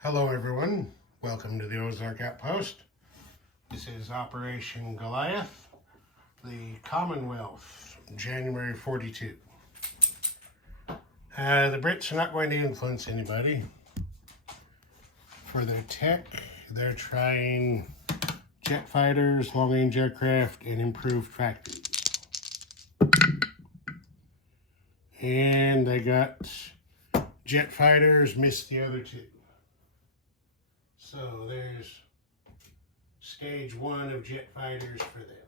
Hello everyone, welcome to the Ozark Outpost. This is Operation Goliath, the Commonwealth, January 42. The Brits are not going to influence anybody. For their tech, they're trying jet fighters, long-range aircraft, and improved tractors. And they got jet fighters, missed the other two. So there's stage 1 of jet fighters for them.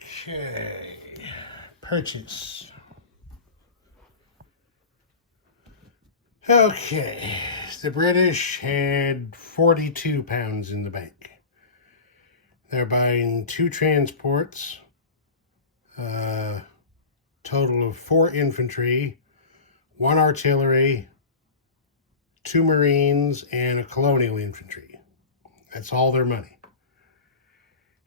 Okay, purchase. Okay, the British had 42 pounds in the bank. They're buying 2 transports, total of 4 infantry, 1 artillery, 2 Marines, and a colonial infantry. That's all their money.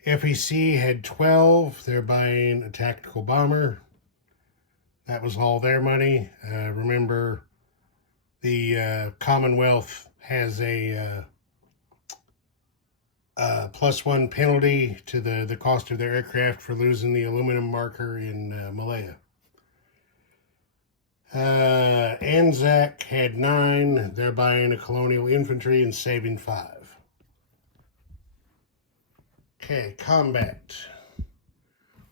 FEC had 12. They're buying a tactical bomber. That was all their money. Remember, the Commonwealth has a +1 penalty to the cost of their aircraft for losing the aluminum marker in Malaya. Anzac had 9. They're buying a colonial infantry and saving 5. Okay, combat.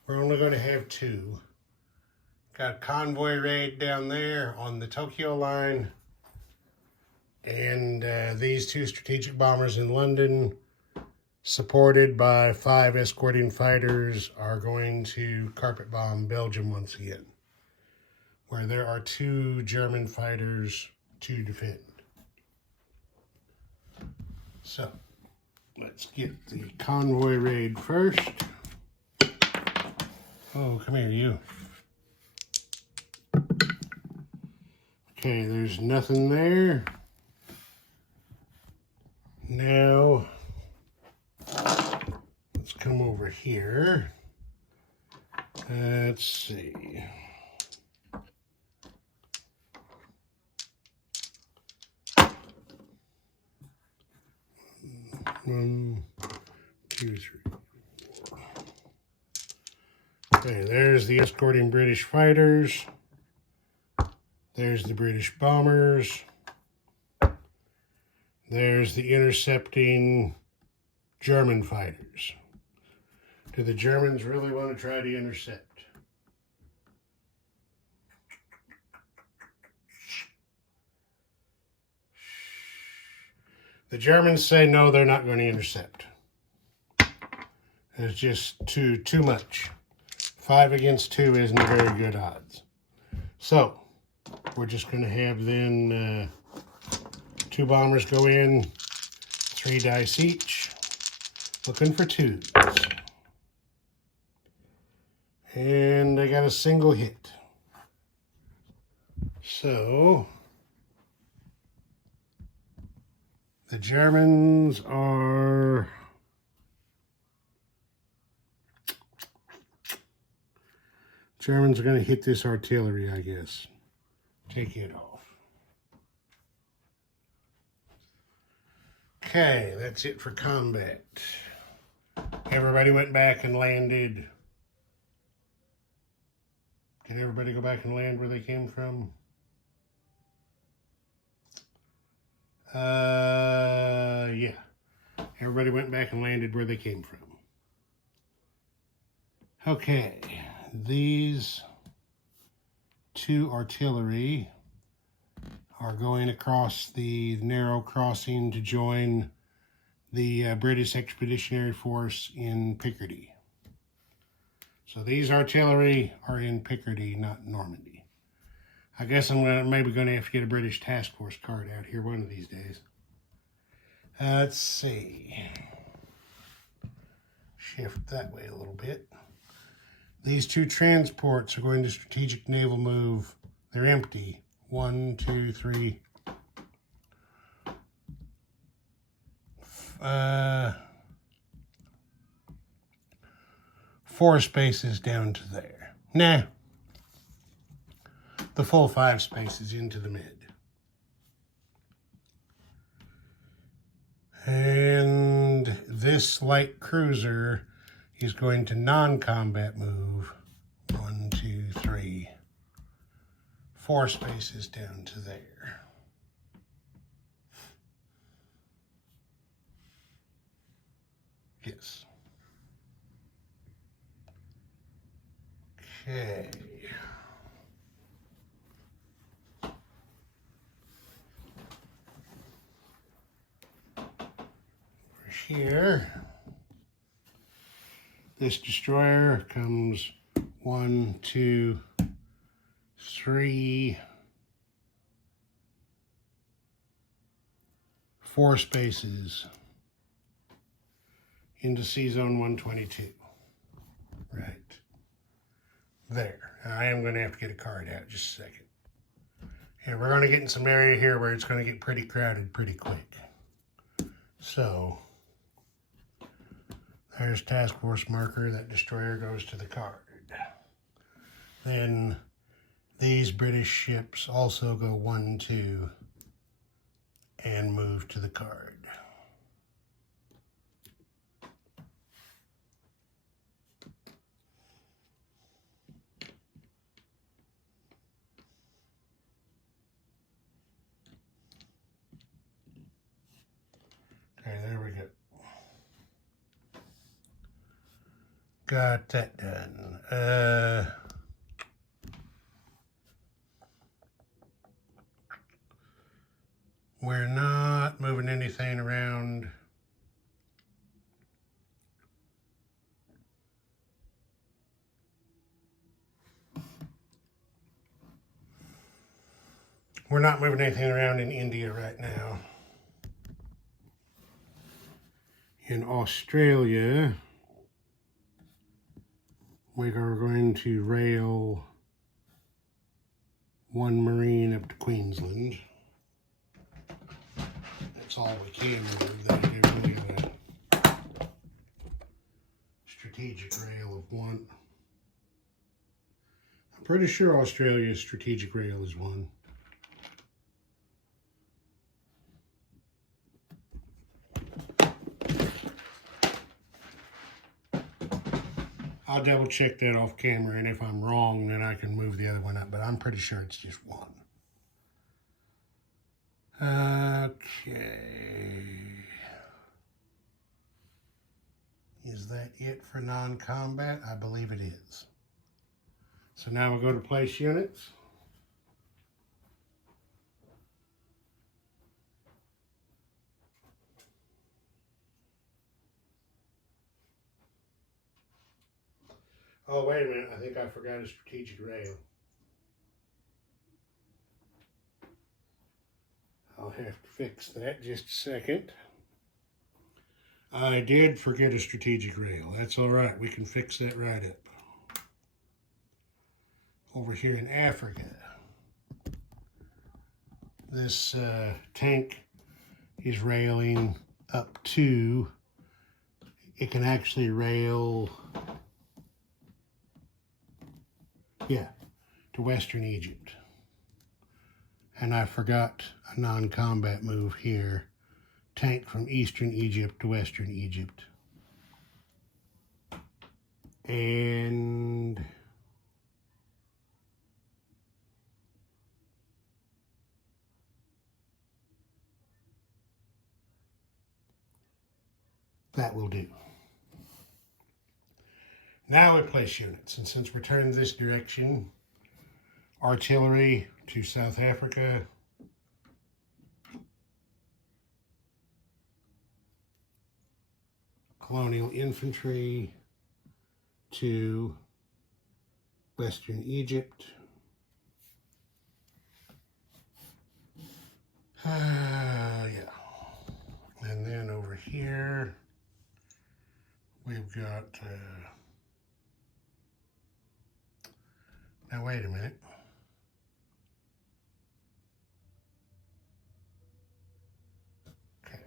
We're only going to have 2. Got a convoy raid down there on the Tokyo line. And these 2 strategic bombers in London, supported by 5 escorting fighters, are going to carpet bomb Belgium once again, where there are 2 German fighters to defend. So, let's get the convoy raid first. Oh, come here, you. Okay, there's nothing there. Now, let's come over here. Let's see. 1, 2, 3, 4. Okay, there's the escorting British fighters. There's the British bombers. There's the intercepting German fighters. Do the Germans really want to try to intercept? The Germans say no, they're not going to intercept. It's just too much. 5 against 2 isn't very good odds. So, we're just going to have then 2 bombers go in, 3 dice each, looking for 2s. And they got a single hit. So, the Germans are going to hit this artillery, I guess. Take it off. Okay, that's it for combat. Everybody went back and landed. Did everybody go back and land where they came from? Yeah. Everybody went back and landed where they came from. Okay, these 2 artillery are going across the narrow crossing to join the British Expeditionary Force in Picardy. So these artillery are in Picardy, not Normandy. I guess I'm maybe going to have to get a British task force card out here one of these days. Let's see. Shift that way a little bit. These 2 transports are going to strategic naval move. They're empty. 1, 2, 3. 4 spaces down to there. Nah. the full 5 spaces into the mid. And this light cruiser is going to non-combat move 1, 2, 3, 4 spaces down to there. Yes. Okay. Here, this destroyer comes 1, 2, 3, 4 spaces into C-Zone 122. Right there. I am going to have to get a card out just a second. And we're going to get in some area here where it's going to get pretty crowded pretty quick. So there's task force marker. That destroyer goes to the card. Then these British ships also go 1, 2, and move to the card. Okay, there we go. Got that done. We're not moving anything around. We're not moving anything around in India right now. In Australia, we are going to rail 1 Marine up to Queensland. That's all we can move. They really got a strategic rail of 1. I'm pretty sure Australia's strategic rail is 1. I'll double check that off camera, and if I'm wrong, then I can move the other one up, but I'm pretty sure it's just 1. Okay. Is that it for non-combat? I believe it is. So now we'll go to place units. Oh, wait a minute. I think I forgot a strategic rail. I'll have to fix that just a second. I did forget a strategic rail. That's all right. We can fix that right up. Over here in Africa, this tank is railing up to, it can actually rail, to Western Egypt. And I forgot a non-combat move here. Tank from Eastern Egypt to Western Egypt. And that will do. Now we place units, and since we're turning this direction, artillery to South Africa, colonial infantry to Western Egypt, and then over here we've got now wait a minute. Okay,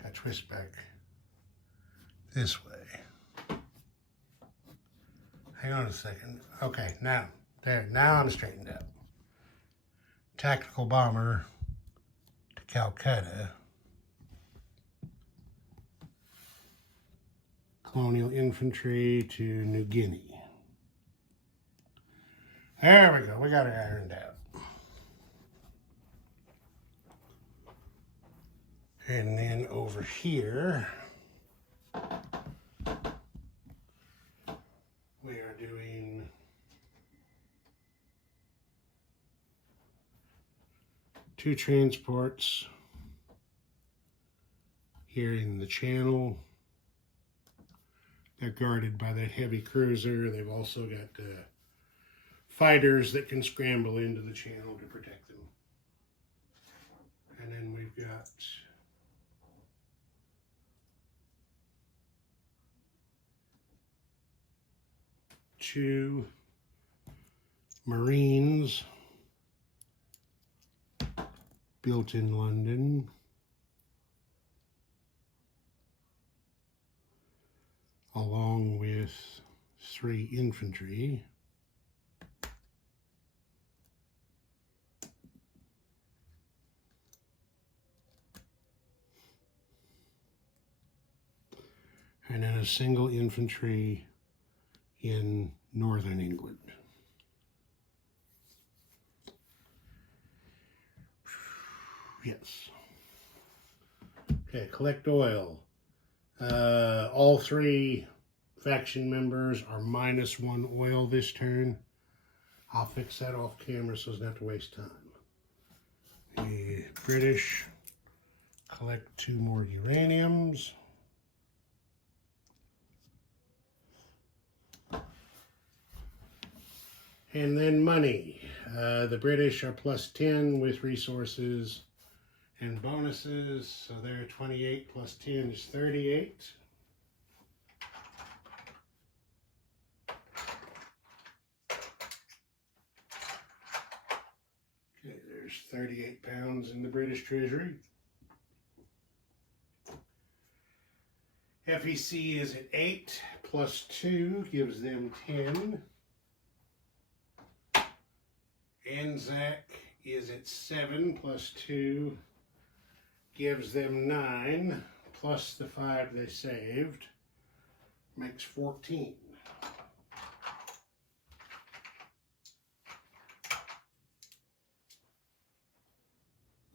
got to twist back this way. Hang on a second. Okay, now There, now I'm straightened up. Tactical bomber to Calcutta. Colonial infantry to New Guinea. There we go. We got it ironed out. And then over here, we are doing two transports here in the channel. They're guarded by that heavy cruiser. They've also got fighters that can scramble into the channel to protect them. And then we've got two Marines built in London. Along with 3 infantry. And then a single infantry in northern England. Yes. Okay, collect oil. All 3 faction members are -1 oil this turn. I'll fix that off camera so as not to waste time. The British collect 2 more uraniums. And then money. The British are +10 with resources and bonuses, so they're 28 plus 10 is 38. Okay, there's 38 pounds in the British Treasury. FEC is at 8 plus 2 gives them 10. Anzac is at 7 plus 2 gives them 9, plus the 5 they saved, makes 14.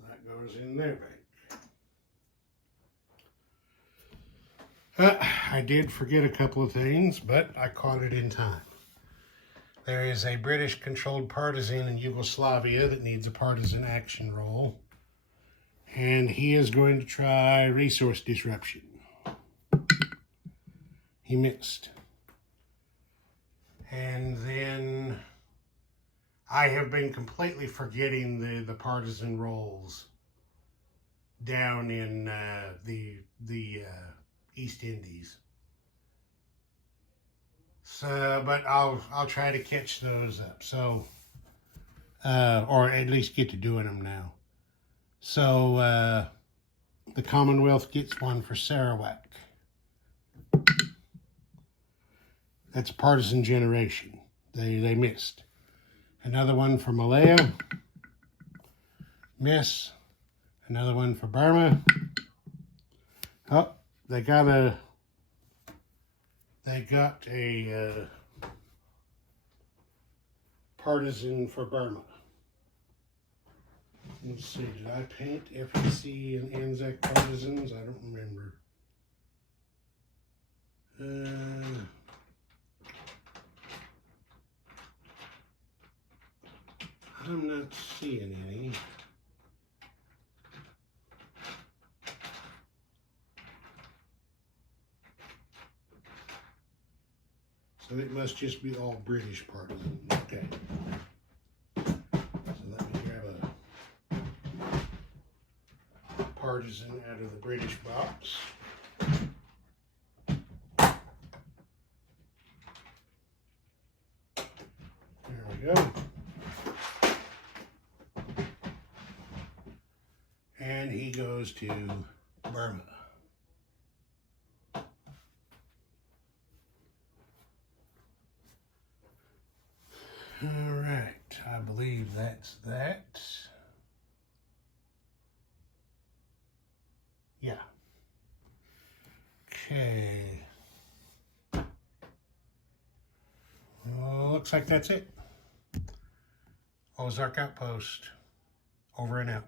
That goes in their bank. I did forget a couple of things, but I caught it in time. There is a British-controlled partisan in Yugoslavia that needs a partisan action roll. And he is going to try resource disruption. He missed. And then I have been completely forgetting the partisan roles down in the East Indies. So, but I'll try to catch those up. So, or at least get to doing them now. So, the Commonwealth gets one for Sarawak. That's partisan generation. They missed. Another one for Malaya. Miss. Another one for Burma. Oh, they got a partisan for Burma. Let's see, did I paint FEC and Anzac partisans? I don't remember. I'm not seeing any. So it must just be all British partisans. Okay. So let me grab a partisan out of the British box. There we go. And he goes to Burma. All believe that's that. Yeah. Okay. Well, looks like that's it. Ozark Outpost. Over and out.